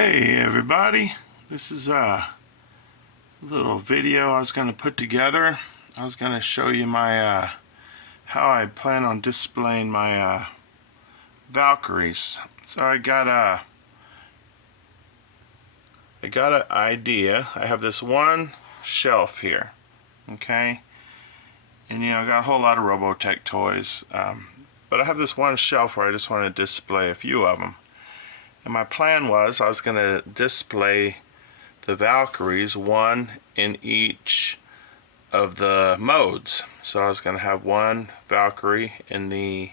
Hey everybody, this is a little video I was going to put together. I was going to show you my how I plan on displaying my Valkyries. So I got an idea. I have this one shelf here, okay, and I got a whole lot of Robotech toys, but I have this one shelf where I just want to display a few of them. And my plan was I was going to display the Valkyries, one in each of the modes. So I was going to have one Valkyrie in the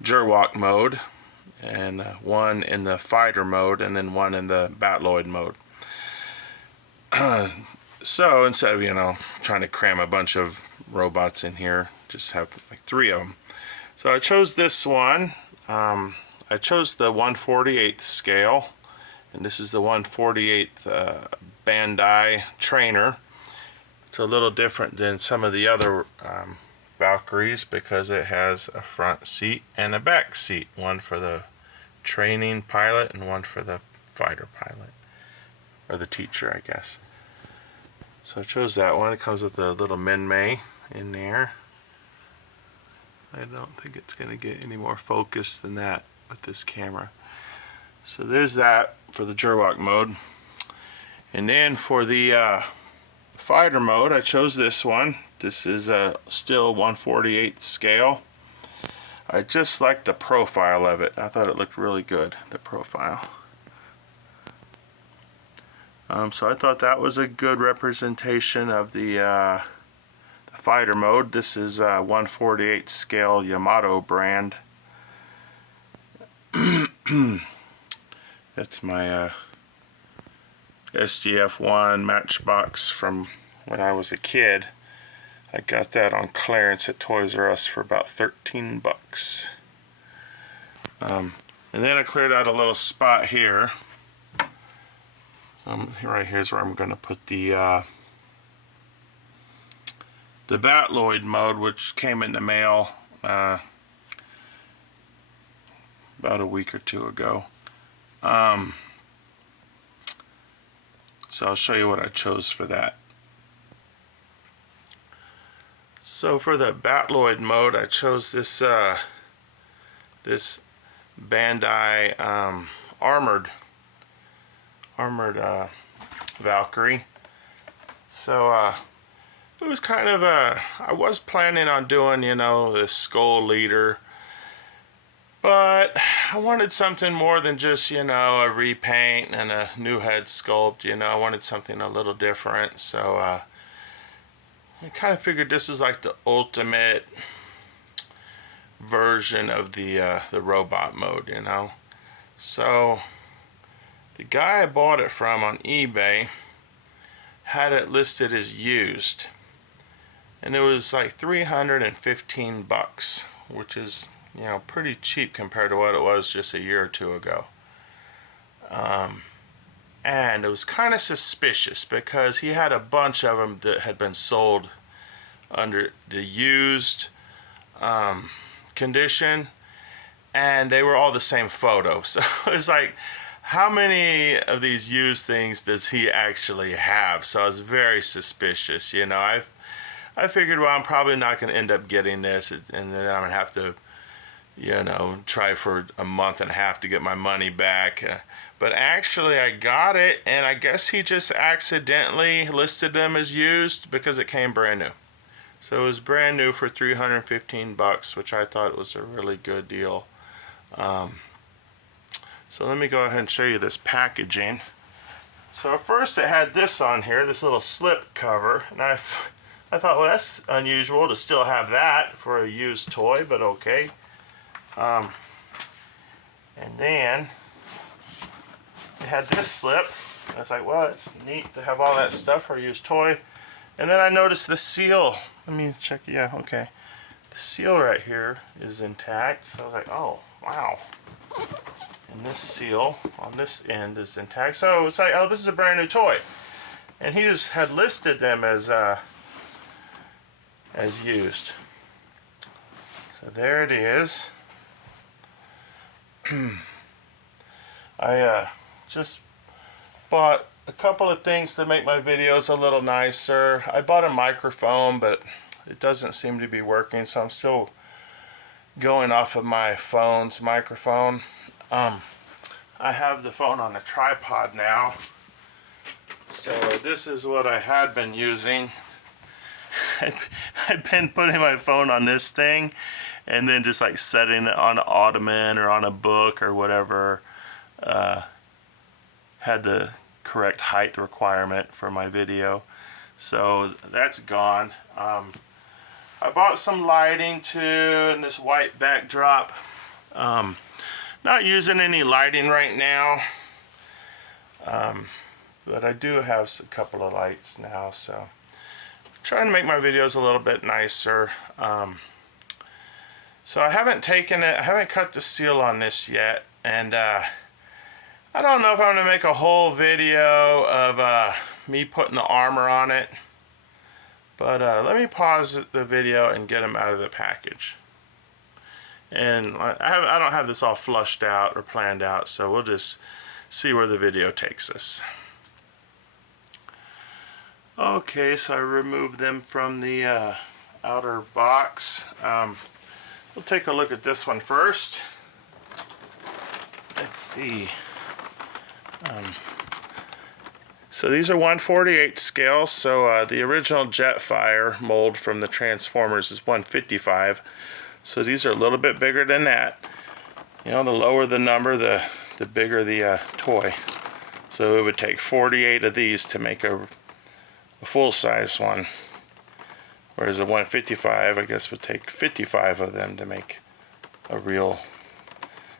Jerwalk mode, and one in the fighter mode, and then one in the Battloid mode. So instead of trying to cram a bunch of robots in here, just have like 3 of them. So I chose this one. I chose the 1/48 scale, and this is the 1/48 Bandai trainer. It's a little different than some of the other Valkyries because it has a front seat and a back seat, one for the training pilot and one for the fighter pilot, or the teacher, I guess. So I chose that one. It comes with a little Min-May in there. I don't think it's going to get any more focused than that with this camera. So there's that for the Jerwalk mode. And then for the fighter mode, I chose this one. This is still 1/48 scale. I just like the profile of it. I thought it looked really good, the profile. So I thought that was a good representation of the fighter mode. This is 1/48 scale Yamato brand. That's my SDF-1 Matchbox from when I was a kid. I got that on clearance at Toys R Us for about 13 bucks. And then I cleared out a little spot here. Right here's where I'm going to put the Battloid mode, which came in the mail about a week or 2 ago. So I'll show you what I chose for that. So for the Battloid mode, I chose this this Bandai armored Valkyrie. So it was kind of I was planning on doing the skull leader, but I wanted something more than just a repaint and a new head sculpt. I wanted something a little different. So I kind of figured this is like the ultimate version of the robot mode. So the guy I bought it from on eBay had it listed as used, and it was like 315 bucks, which is pretty cheap compared to what it was just a year or 2 ago. And it was kind of suspicious because he had a bunch of them that had been sold under the used condition, and they were all the same photo. So it was like, how many of these used things does he actually have? So I was very suspicious. I figured, well, I'm probably not going to end up getting this, and then I'm going to have to try for a month and a half to get my money back. But actually I got it, and I guess he just accidentally listed them as used because it came brand new. So it was brand new for 315 bucks, which I thought was a really good deal. So let me go ahead and show you this packaging. So at first it had this on here, this little slip cover, and I thought, well, that's unusual to still have that for a used toy, but okay. And then it had this slip. I was like, well, it's neat to have all that stuff for a used toy. And then I noticed the seal. Let me check. Yeah, okay. The seal right here is intact. So I was like, oh, wow. And this seal on this end is intact. So it's like, oh, this is a brand new toy. And he just had listed them as used. So there it is. I just bought a couple of things to make my videos a little nicer. I bought a microphone, but it doesn't seem to be working, so I'm still going off of my phone's microphone. I have the phone on a tripod now, so this is what I had been using. I've been putting my phone on this thing and then just like setting it on an ottoman or on a book or whatever had the correct height requirement for my video. So that's gone. I bought some lighting too and this white backdrop. Not using any lighting right now, but I do have a couple of lights now, so trying to make my videos a little bit nicer. So I haven't cut the seal on this yet, and I don't know if I'm going to make a whole video of me putting the armor on it, but let me pause the video and get them out of the package. And I don't have this all flushed out or planned out, so we'll just see where the video takes us. Okay, so I removed them from the outer box. We'll take a look at this one first. Let's see. So these are 1/48 scale, so the original Jetfire mold from the Transformers is 155. So these are a little bit bigger than that. You know, the lower the number, the bigger the toy. So it would take 48 of these to make a full-size one. Whereas a 155, I guess, would take 55 of them to make a real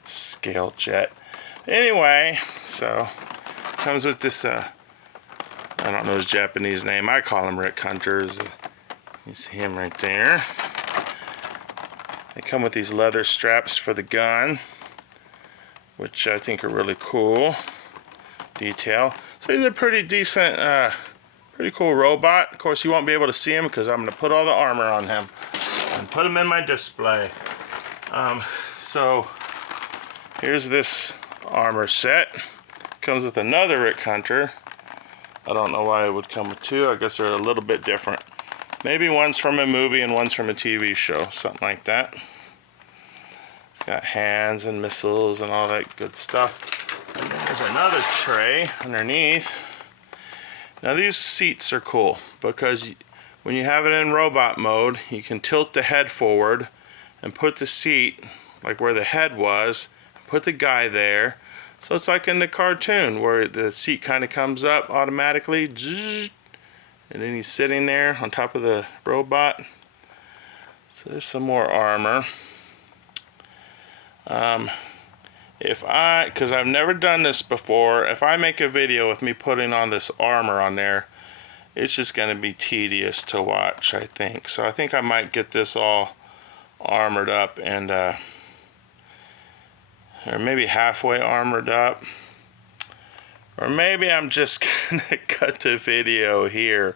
scale jet. Anyway, so comes with this, I don't know his Japanese name. I call him Rick Hunter. You see him right there. They come with these leather straps for the gun, which I think are really cool detail. So he's a pretty decent, pretty cool robot. Of course, you won't be able to see him because I'm going to put all the armor on him and put him in my display. So here's this armor set. Comes with another Rick Hunter. I don't know why it would come with two. I guess they're a little bit different. Maybe one's from a movie and one's from a TV show, something like that. It's got hands and missiles and all that good stuff. And then there's another tray underneath. Now these seats are cool because when you have it in robot mode, you can tilt the head forward and put the seat like where the head was, put the guy there. So it's like in the cartoon where the seat kind of comes up automatically, and then he's sitting there on top of the robot. So there's some more armor. Because I've never done this before, if I make a video with me putting on this armor on there, it's just going to be tedious to watch, I think. So I think I might get this all armored up and, or maybe halfway armored up. Or maybe I'm just going to cut the video here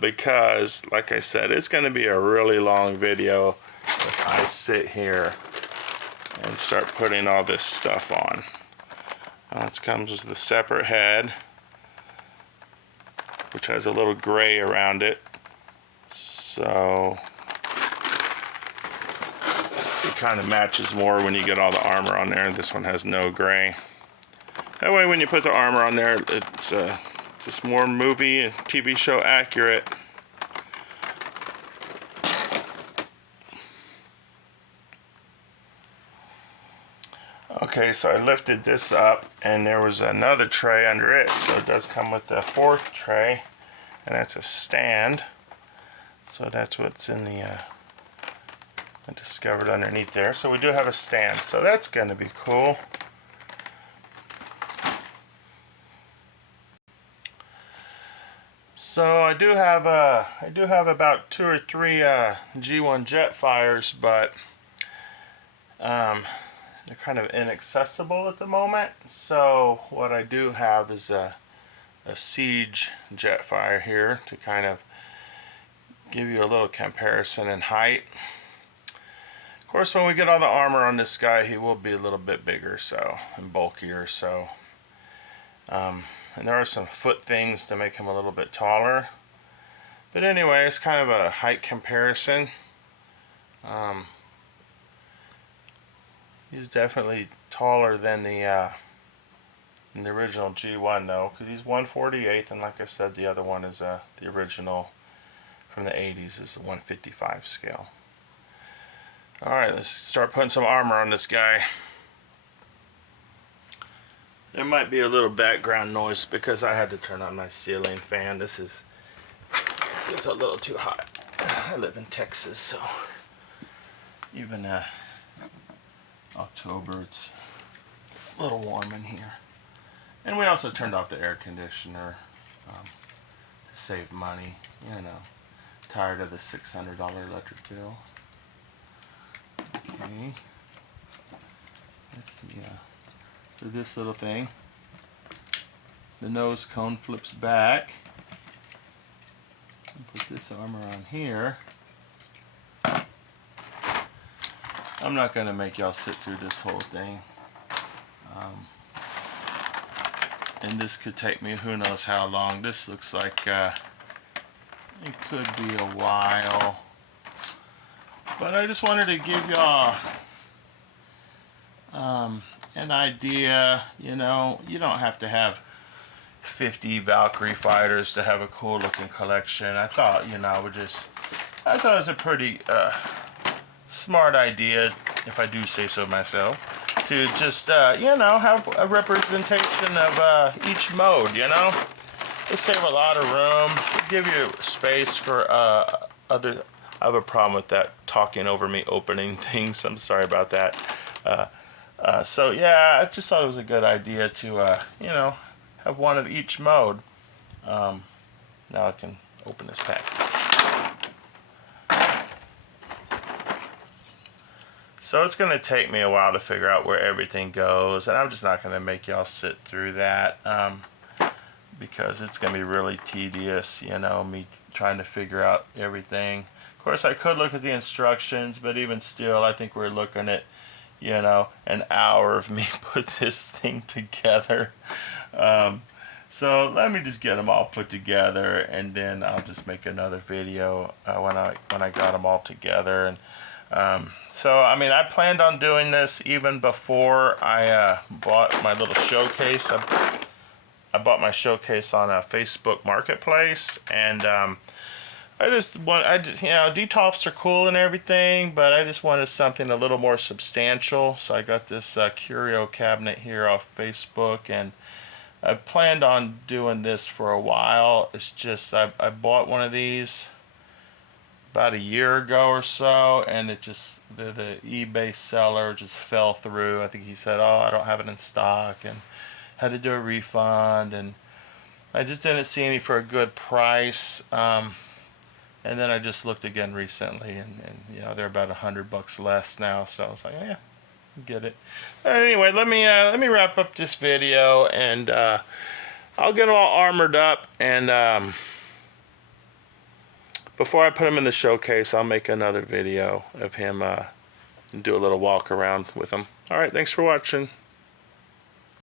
because, like I said, it's going to be a really long video if I sit here and start putting all this stuff on. It comes with the separate head, which has a little gray around it. So it kind of matches more when you get all the armor on there. This one has no gray. That way when you put the armor on there, it's just more movie and TV show accurate. Okay, so I lifted this up and there was another tray under it. So it does come with the fourth tray, and that's a stand. So that's what's in the I discovered underneath there. So we do have a stand, so that's going to be cool. So I do have about 2 or 3 G1 Jetfires, but they're kind of inaccessible at the moment. So what I do have is a Siege Jetfire here to kind of give you a little comparison in height. Of course, when we get all the armor on this guy, he will be a little bit bigger, so, and bulkier. So And there are some foot things to make him a little bit taller. But anyway, it's kind of a height comparison. He's definitely taller than the original G1 though, because he's 1/48, and like I said, the other one is the original from the 80s is the 155 scale. Alright, let's start putting some armor on this guy. There might be a little background noise because I had to turn on my ceiling fan. It's a little too hot. I live in Texas, so even October it's a little warm in here. And we also turned off the air conditioner to save money, you know. Tired of the $600 electric bill. Okay. Let's see. So this little thing, the nose cone flips back. Put this armor on here. I'm not going to make y'all sit through this whole thing. And this could take me who knows how long. This looks like it could be a while. But I just wanted to give y'all an idea. You know, you don't have to have 50 Valkyrie fighters to have a cool looking collection. I thought, you know, I thought it was a pretty smart idea, if I do say so myself, to just, you know, have a representation of each mode, you know? It'll save a lot of room, give you space for other. I have a problem with that talking over me opening things. I'm sorry about that. So yeah, I just thought it was a good idea to, you know, have one of each mode. Now I can open this pack. So it's going to take me a while to figure out where everything goes, and I'm just not going to make y'all sit through that because it's going to be really tedious, you know, me trying to figure out everything. Of course, I could look at the instructions, but even still, I think we're looking at, you know, an hour of me put this thing together. So let me just get them all put together, and then I'll just make another video when I got them all together. And so I mean, I planned on doing this even before I bought my little showcase. I bought my showcase on a Facebook Marketplace, and you know, detolfs are cool and everything, but I just wanted something a little more substantial. So I got this curio cabinet here off Facebook, and I planned on doing this for a while. It's just I bought one of these about a year ago or so, and it just the eBay seller just fell through. I think he said, "Oh, I don't have it in stock," and had to do a refund, and I just didn't see any for a good price. And then I just looked again recently, and you know, they're about $100 less now. So I was like, yeah, get it. Anyway, let me wrap up this video, and I'll get them all armored up, and before I put him in the showcase, I'll make another video of him and do a little walk around with him. All right, thanks for watching.